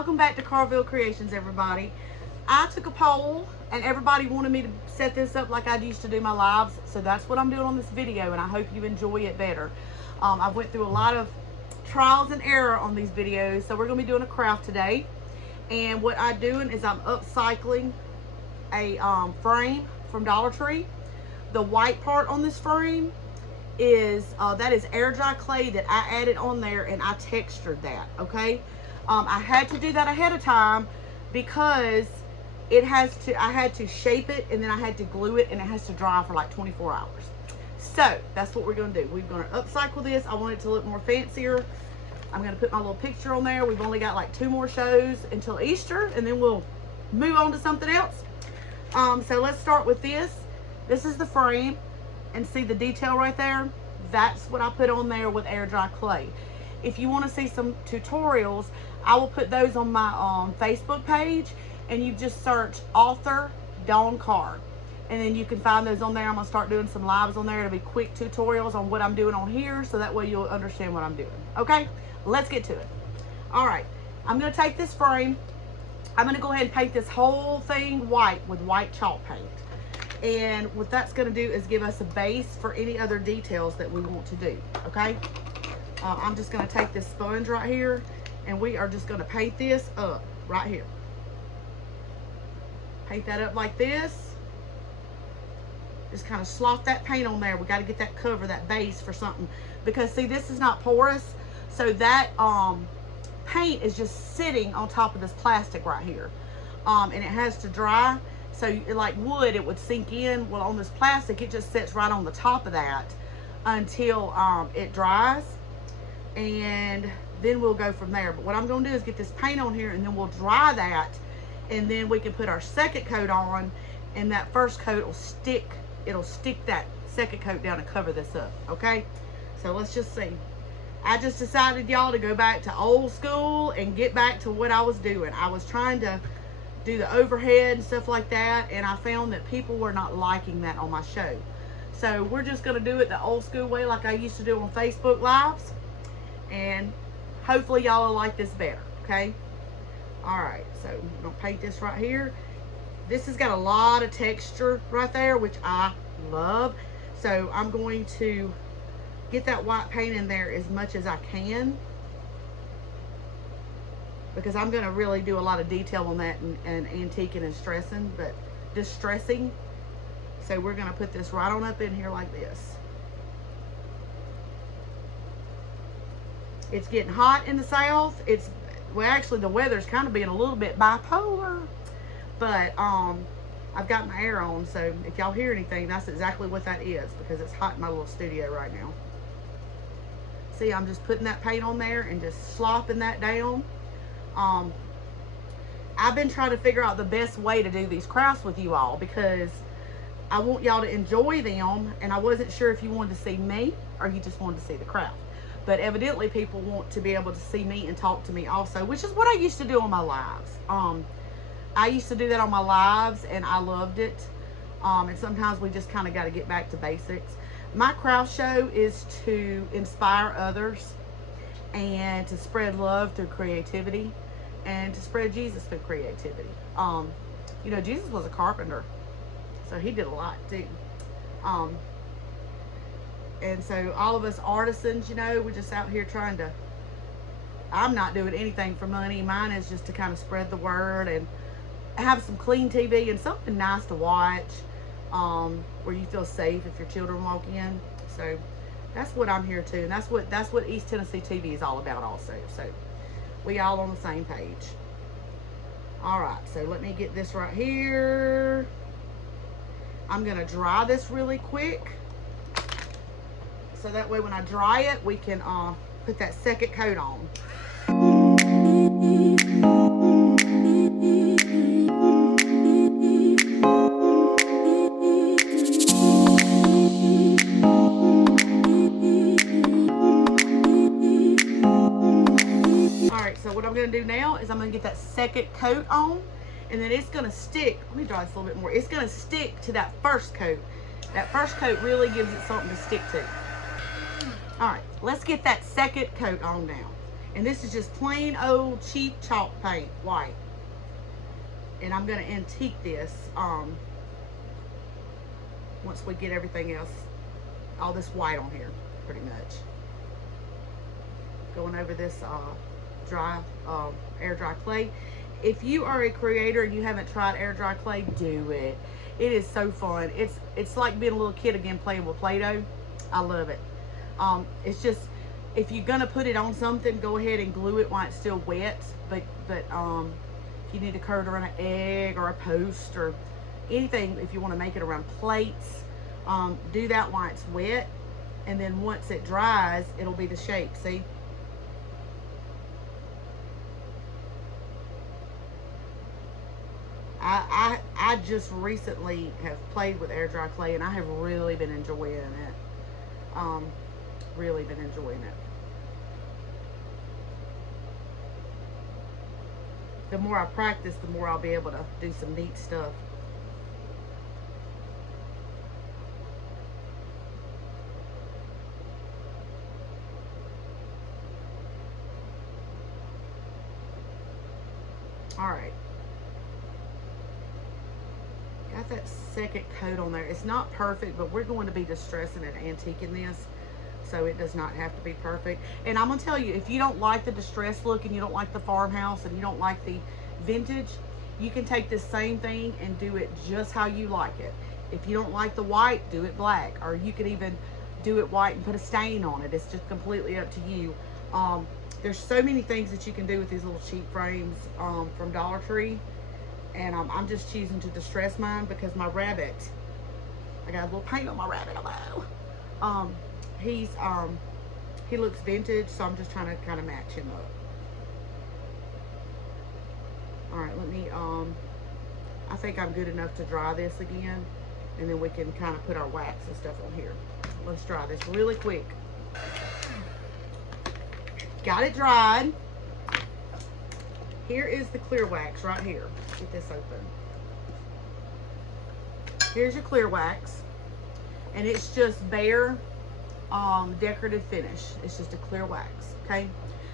welcome back to Carrville Creations, everybody. I took a poll and everybody wanted me to set this up like I used to do my lives, so that's what I'm doing on this video, and I hope you enjoy it better. I went through a lot of trials and error on these videos, so we're going to be doing a craft today. And what I'm doing is I'm upcycling a frame from Dollar Tree. The white part on this frame is that is air dry clay that I added on there, and I textured that. Okay, I had to do that ahead of time because I had to shape it, and then I had to glue it, and it has to dry for like 24 hours. So that's what we're going to do. We're going to upcycle this. I want it to look more fancier. I'm going to put my little picture on there. We've only got like 2 more shows until Easter, and then we'll move on to something else. So let's start with this. This is the frame, and see the detail right there? That's what I put on there with air dry clay. If you want to see some tutorials, I will put those on my Facebook page, and you just search author Dawn Carr, and then you can find those on there. I'm going to start doing some lives on there. It'll be quick tutorials on what I'm doing on here, so that way you'll understand what I'm doing. Okay, let's get to it. All right, I'm going to take this frame. I'm going to go ahead and paint this whole thing white with white chalk paint. And what that's going to do is give us a base for any other details that we want to do. Okay, I'm just going to take this sponge right here, and we are just going to paint this up right here. Paint that up like this. Just kind of slop that paint on there. We got to get that cover, that base for something, because see, this is not porous, so that paint is just sitting on top of this plastic right here, and it has to dry. So like wood, it would sink in. Well, on this plastic, it just sits right on the top of that until it dries, and then we'll go from there. But what I'm going to do is get this paint on here, and then we'll dry that, and then we can put our second coat on, and that first coat will stick. It'll stick that second coat down and cover this up. Okay, so let's just see. I just decided, y'all, to go back to old school and get back to what I was doing. I was trying to do the overhead and stuff like that, and I found that people were not liking that on my show. So we're just going to do it the old school way, like I used to do on Facebook Lives, and hopefully y'all will like this better. Okay, all right, so I'm going to paint this right here. This has got a lot of texture right there, which I love, so I'm going to get that white paint in there as much as I can, because I'm going to really do a lot of detail on that, and antiquing and stressing, but distressing. So we're going to put this right on up in here like this. It's getting hot in the south. Well, actually the weather's kind of being a little bit bipolar, but I've got my air on, so if y'all hear anything, that's exactly what that is, because it's hot in my little studio right now. See, I'm just putting that paint on there and just slopping that down. I've been trying to figure out the best way to do these crafts with you all, because I want y'all to enjoy them, and I wasn't sure if you wanted to see me or you just wanted to see the craft. But evidently people want to be able to see me and talk to me also, which is what I used to do on my lives. I used to do that on my lives, and I loved it. And sometimes we just kind of got to get back to basics. My craft show is to inspire others, and to spread love through creativity, and to spread Jesus through creativity. You know, Jesus was a carpenter, so he did a lot too. And so all of us artisans, you know, we're just out here trying to, I'm not doing anything for money. Mine is just to kind of spread the word and have some clean TV and something nice to watch, where you feel safe if your children walk in. So that's what I'm here to, and that's what East Tennessee TV is all about also. So we all on the same page. All right, so let me get this right here. I'm gonna dry this really quick, so that way when I dry it, we can put that second coat on. What I'm going to do now is I'm going to get that second coat on, and then it's going to stick. Let me dry this a little bit more. It's going to stick to that first coat. That first coat really gives it something to stick to. All right, let's get that second coat on now. And this is just plain old cheap chalk paint, white. And I'm going to antique this once we get everything else, all this white on here, pretty much. Going over this air dry clay. If you are a creator and you haven't tried air dry clay, do it. It is so fun. It's like being a little kid again playing with Play-Doh. I love it. It's just, if you're gonna put it on something, go ahead and glue it while it's still wet. But if you need to curve it around an egg or a post or anything, if you want to make it around plates, do that while it's wet, and then once it dries, it'll be the shape. See? I just recently have played with air dry clay, and I have really been enjoying it. Really been enjoying it. The more I practice, the more I'll be able to do some neat stuff. All right. Got that second coat on there. It's not perfect, but we're going to be distressing and antiquing this, so it does not have to be perfect. And I'm gonna tell you, if you don't like the distressed look and you don't like the farmhouse and you don't like the vintage, you can take this same thing and do it just how you like it. If you don't like the white, do it black, or you could even do it white and put a stain on it. It's just completely up to you. There's so many things that you can do with these little cheap frames from Dollar Tree. And I'm just choosing to distress mine because my rabbit, I got a little paint on my rabbit, hello. He looks vintage, so I'm just trying to kind of match him up. All right, let me, I think I'm good enough to dry this again, and then we can kind of put our wax and stuff on here. Let's dry this really quick. Got it dried. Here is the clear wax right here. Get this open. Here's your clear wax, and it's just bare decorative finish. It's just a clear wax, okay?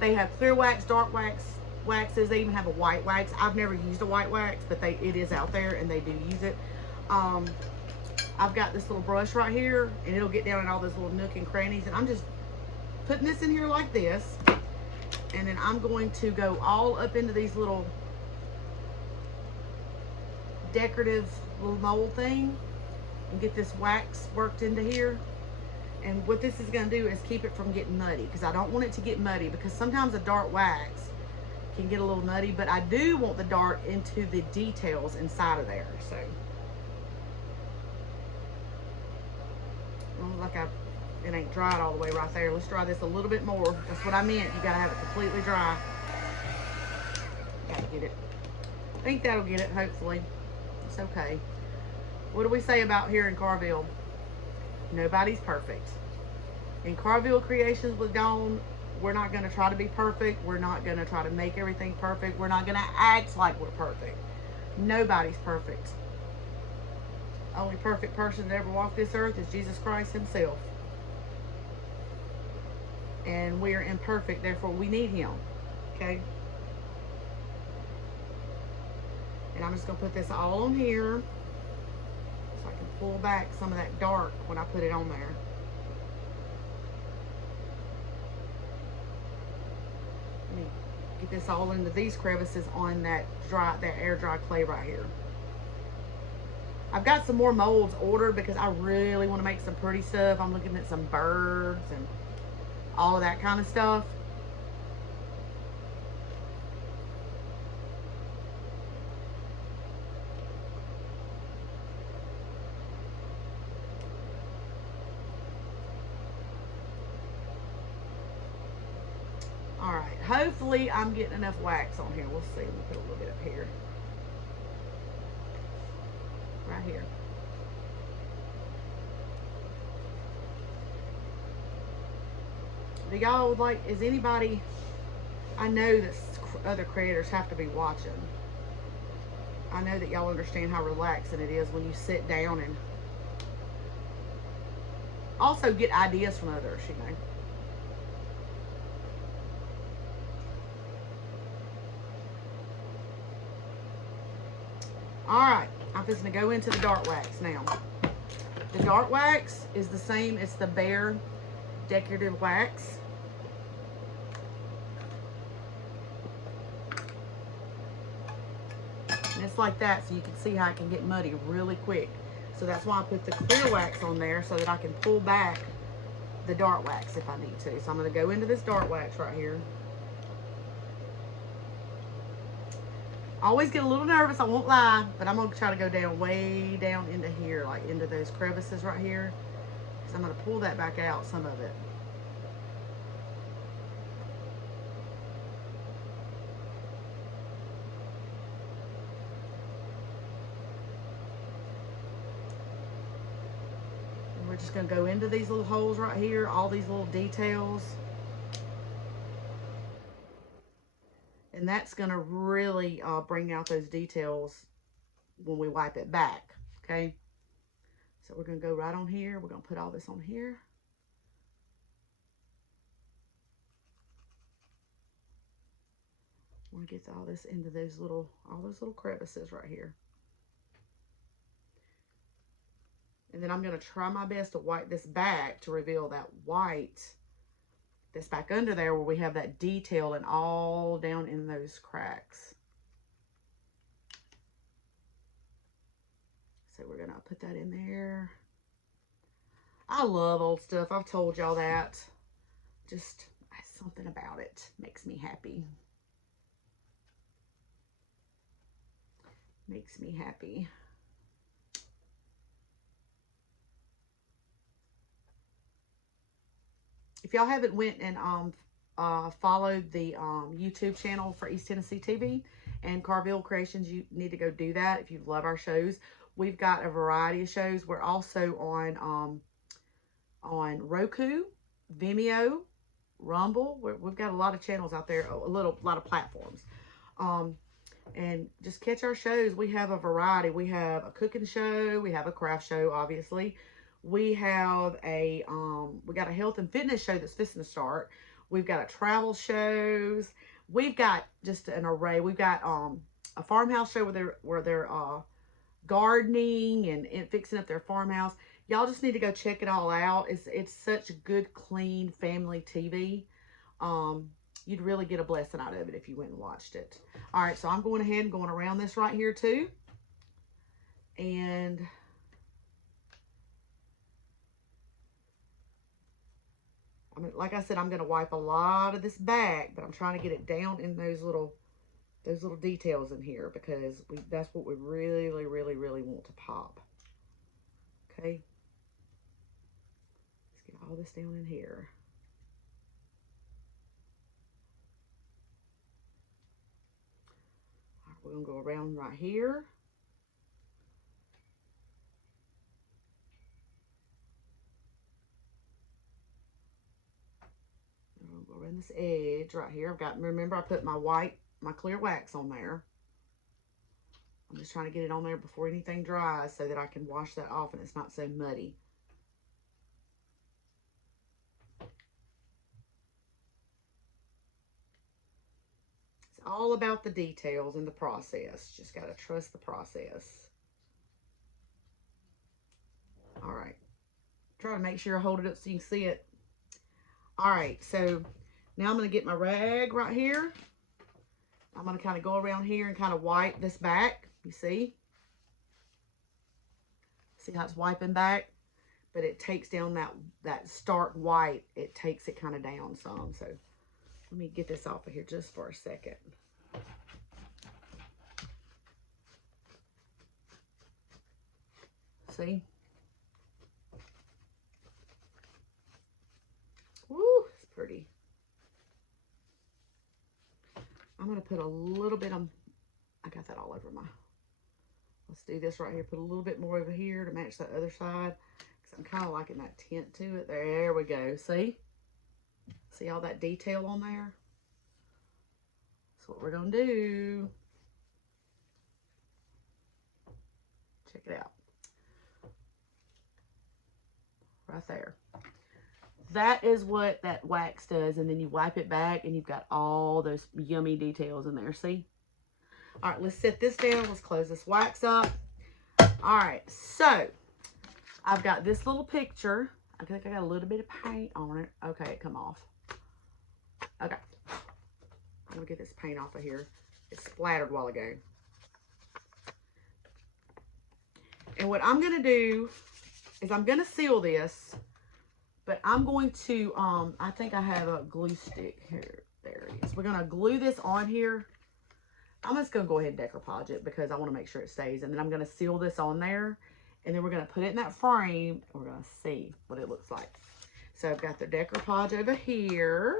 They have clear wax, dark waxes. They even have a white wax. I've never used a white wax, but it is out there and they do use it. I've got this little brush right here, and it'll get down in all those little nook and crannies, and I'm just putting this in here like this. And then I'm going to go all up into these little decorative little mold thing and get this wax worked into here. And what this is going to do is keep it from getting muddy, because I don't want it to get muddy, because sometimes a dark wax can get a little nutty, but I do want the dark into the details inside of there. So like it ain't dried all the way right there. Let's dry this a little bit more. That's what I meant. You gotta have it completely dry. Gotta get it. I think that'll get it, hopefully. It's okay. What do we say about here in Carrville? Nobody's perfect. In Carrville Creations with Dawn, we're not gonna try to be perfect. We're not gonna try to make everything perfect. We're not gonna act like we're perfect. Nobody's perfect. The only perfect person that ever walked this earth is Jesus Christ himself. And we are imperfect, therefore we need him, okay? And I'm just gonna put this all on here so I can pull back some of that dark when I put it on there. Let me get this all into these crevices on that air dry clay right here. I've got some more molds ordered because I really want to make some pretty stuff. I'm looking at some birds and all of that kind of stuff. All right, hopefully I'm getting enough wax on here. We'll see. We'll put a little bit up here. Right here. Do y'all like, is anybody, I know that other creators have to be watching. I know that y'all understand how relaxing it is when you sit down and also get ideas from others, you know. All right, I'm just gonna go into the dark wax now. The dark wax is the same, it's the Bare decorative wax. And it's like that, so you can see how it can get muddy really quick. So that's why I put the clear wax on there, so that I can pull back the dark wax if I need to. So I'm going to go into this dark wax right here. I always get a little nervous, I won't lie, but I'm going to try to go down way down into here, like into those crevices right here. So I'm going to pull that back out, some of it. We're just going to go into these little holes right here, all these little details. And that's going to really bring out those details when we wipe it back, okay? So we're going to go right on here. We're going to put all this on here. We're going to get all this into those little, all those little crevices right here. And then I'm going to try my best to wipe this back to reveal that white that's back under there where we have that detail and all down in those cracks. So we're going to put that in there. I love old stuff. I've told y'all that. Just something about it makes me happy. Makes me happy. If y'all haven't went and followed the YouTube channel for East Tennessee TV and Carrville Creations, you need to go do that if you love our shows. We've got a variety of shows. We're also on Roku, Vimeo, Rumble. We've got a lot of channels out there, a lot of platforms. And just catch our shows. We have a variety. We have a cooking show. We have a craft show, obviously. We have we got a health and fitness show that's fixing to start. We've got a travel shows. We've got just an array. We've got a farmhouse show where they're gardening and fixing up their farmhouse. Y'all just need to go check it all out. It's such good, clean family TV. You'd really get a blessing out of it if you went and watched it. All right, so I'm going ahead and going around this right here too. And I mean, like I said, I'm going to wipe a lot of this back, but I'm trying to get it down in those little details in here because that's what we really, really, really want to pop. Okay. Let's get all this down in here. All right, we're going to go around right here. Go around this edge right here. Remember I put my clear wax on there. I'm just trying to get it on there before anything dries so that I can wash that off and it's not so muddy. It's all about the details and the process. Just got to trust the process. All right. Try to make sure I hold it up so you can see it. All right, so now I'm going to get my rag right here. I'm going to kind of go around here and kind of wipe this back. You see? See how it's wiping back? But it takes down that stark white. It takes it kind of down some. So let me get this off of here just for a second. See? Woo, it's pretty. I'm going to put a little bit of, I got that all over my, let's do this right here. Put a little bit more over here to match that other side. Because I'm kind of liking that tint to it. There we go. See? See all that detail on there? That's what we're going to do. Check it out. Right there. That is what that wax does, and then you wipe it back and you've got all those yummy details in there. See? All right, let's set this down. Let's close this wax up. All right, so I've got this little picture. I think I got a little bit of paint on it. Okay, it come off. Okay. I'm gonna get this paint off of here. It splattered a while ago. And what I'm gonna do is I'm gonna seal this, but I'm going to, I think I have a glue stick here. There it is. We're gonna glue this on here. I'm just gonna go ahead and decoupage it because I wanna make sure it stays. And then I'm gonna seal this on there. And then we're gonna put it in that frame. And we're gonna see what it looks like. So I've got the decoupage over here.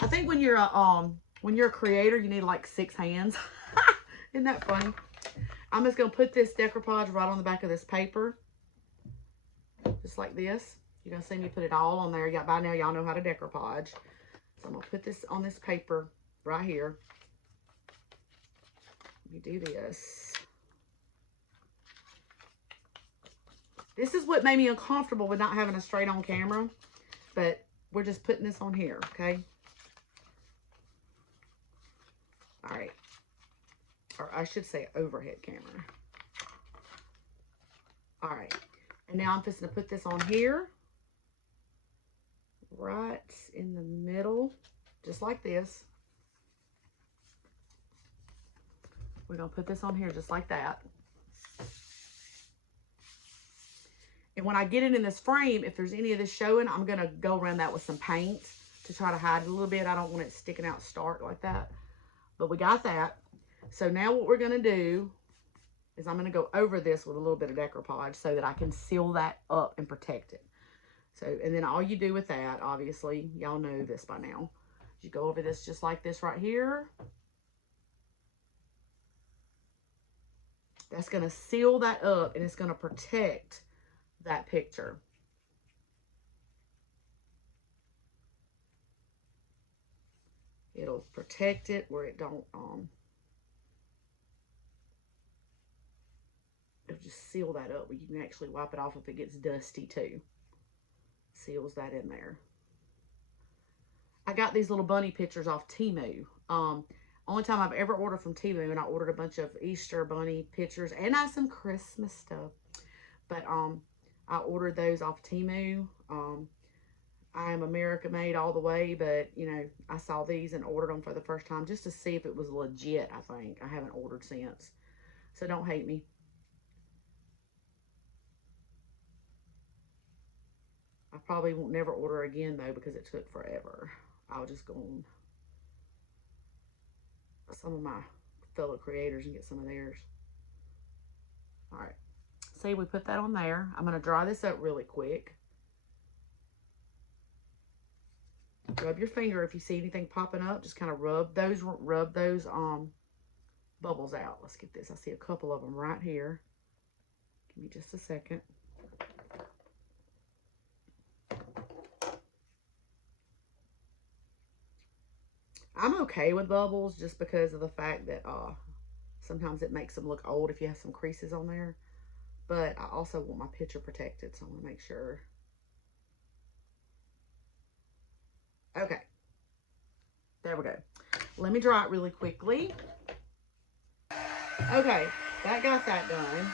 I think when you're a creator, you need like 6 hands. Isn't that funny? I'm just gonna put this decoupage right on the back of this paper. Just like this. You're gonna see me put it all on there. By now y'all know how to decoupage. So I'm gonna put this on this paper right here. Let me do this. This is what made me uncomfortable with not having a straight on camera. But we're just putting this on here, okay? All right. Or I should say overhead camera. All right. And now I'm just going to put this on here. Right in the middle. Just like this. We're going to put this on here just like that. And when I get it in this frame, if there's any of this showing, I'm going to go around that with some paint to try to hide it a little bit. I don't want it sticking out stark like that. But we got that. So now what we're going to do is I'm going to go over this with a little bit of decoupage so that I can seal that up and protect it. So, and then all you do with that, obviously, y'all know this by now. You go over this just like this right here. That's going to seal that up and it's going to protect that picture. It'll protect it where it don't, it'll just seal that up where you can actually wipe it off if it gets dusty too. Seals that in there. I got these little bunny pictures off Temu. Only time I've ever ordered from Temu, and I ordered a bunch of Easter bunny pictures and I some Christmas stuff. But I ordered those off Temu. I am America made all the way, but you know, I saw these and ordered them for the first time just to see if it was legit. I think I haven't ordered since, so don't hate me. I probably won't never order again though because it took forever. I'll just go on some of my fellow creators and get some of theirs. All right, see, we put that on there. I'm going to dry this up really quick. Rub your finger if you see anything popping up. Just kind of rub those bubbles out. Let's get this. I see a couple of them right here. Give me just a second. I'm okay with bubbles just because of the fact that sometimes it makes them look old if you have some creases on there. But I also want my picture protected, so I want to make sure. Okay. There we go. Let me dry it really quickly. Okay, that got that done.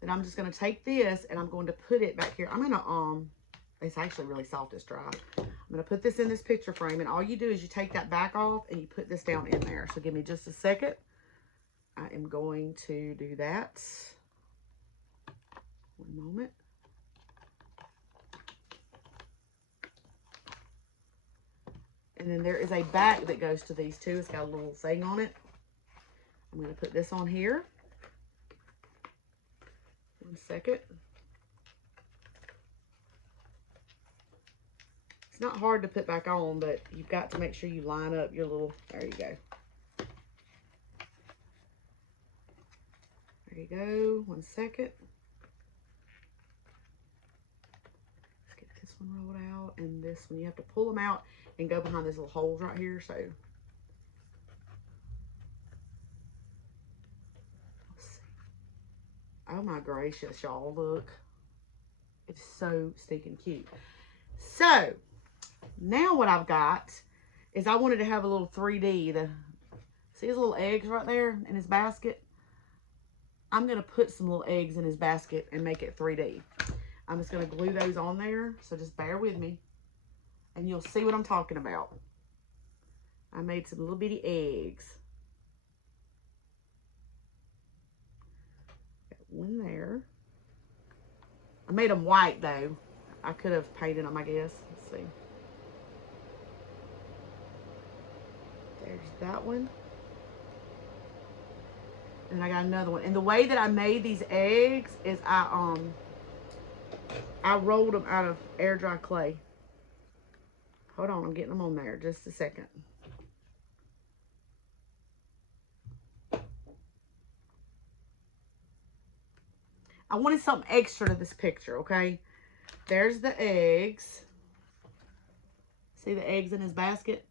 Then I'm just going to take this and I'm going to put it back here. I'm going to, it's actually really soft, it's dry. I'm going to put this in this picture frame, and all you do is you take that back off and you put this down in there. So give me just a second. I am going to do that. One moment. And then there is a back that goes to these two. It's got a little thing on it. I'm going to put this on here. One second. It's not hard to put back on, but you've got to make sure you line up your little, there you go. There you go. One second. Let's get this one rolled out, and this one you have to pull them out and go behind these little holes right here. So let's see. Oh my gracious, y'all, look. It's so stinking cute. So now what I've got is I wanted to have a little 3D. See his little eggs right there in his basket? I'm going to put some little eggs in his basket and make it 3D. I'm just going to glue those on there, so just bear with me, and you'll see what I'm talking about. I made some little bitty eggs. Got one there. I made them white, though. I could have painted them, I guess. Let's see. There's that one. And I got another one. And the way that I made these eggs is I rolled them out of air dry clay. Hold on, I'm getting them on there. Just a second. I wanted something extra to this picture, okay? There's the eggs. See the eggs in his basket?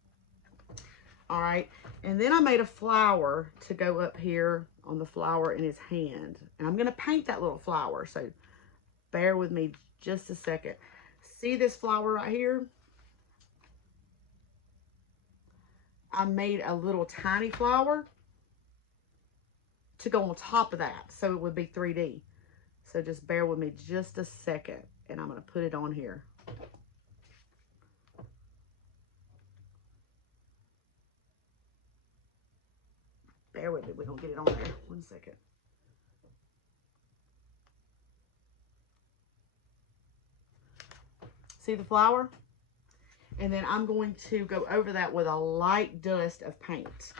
All right. And then I made a flower to go up here on the flower in his hand. And I'm going to paint that little flower. So bear with me just a second. See this flower right here? I made a little tiny flower to go on top of that, so it would be 3D. So just bear with me just a second, and I'm going to put it on here. Bear with me, we're going to get it on there. 1 second. See the flower? And then I'm going to go over that with a light dust of paint.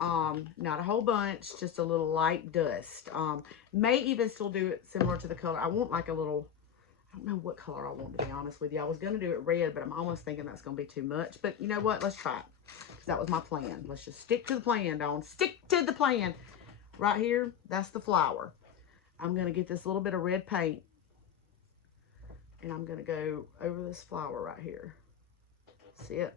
Not a whole bunch, just a little light dust. May even still do it similar to the color. I want like a little, I don't know what color I want, to be honest with you. I was going to do it red, but I'm almost thinking that's going to be too much. But you know what? Let's try it. Because that was my plan. Let's just stick to the plan, Dawn. Stick to the plan. Right here, that's the flower. I'm going to get this little bit of red paint. And I'm going to go over this flower right here. See it?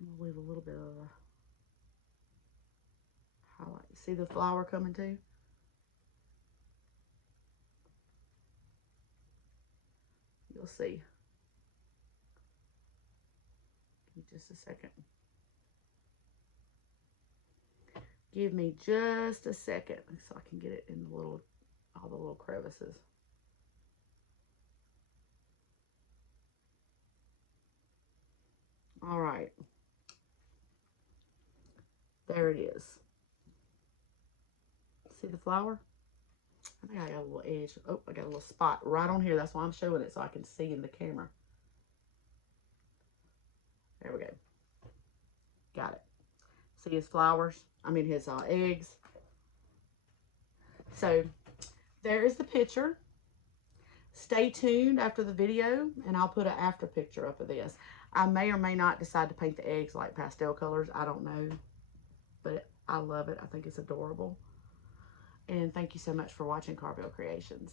I'm going to leave a little bit of a highlight. See the flower coming too? You'll see. Give me just a second. Give me just a second so I can get it in the little, all the little crevices. All right. There it is. See the flower? I think I got a little edge. Oh, I got a little spot right on here. That's why I'm showing it, so I can see in the camera. There we go. Got it. See his flowers? I mean his eggs. So there is the picture. Stay tuned after the video, and I'll put an after picture up of this. I may or may not decide to paint the eggs like pastel colors. I don't know. But I love it. I think it's adorable. And thank you so much for watching Carrville Creations.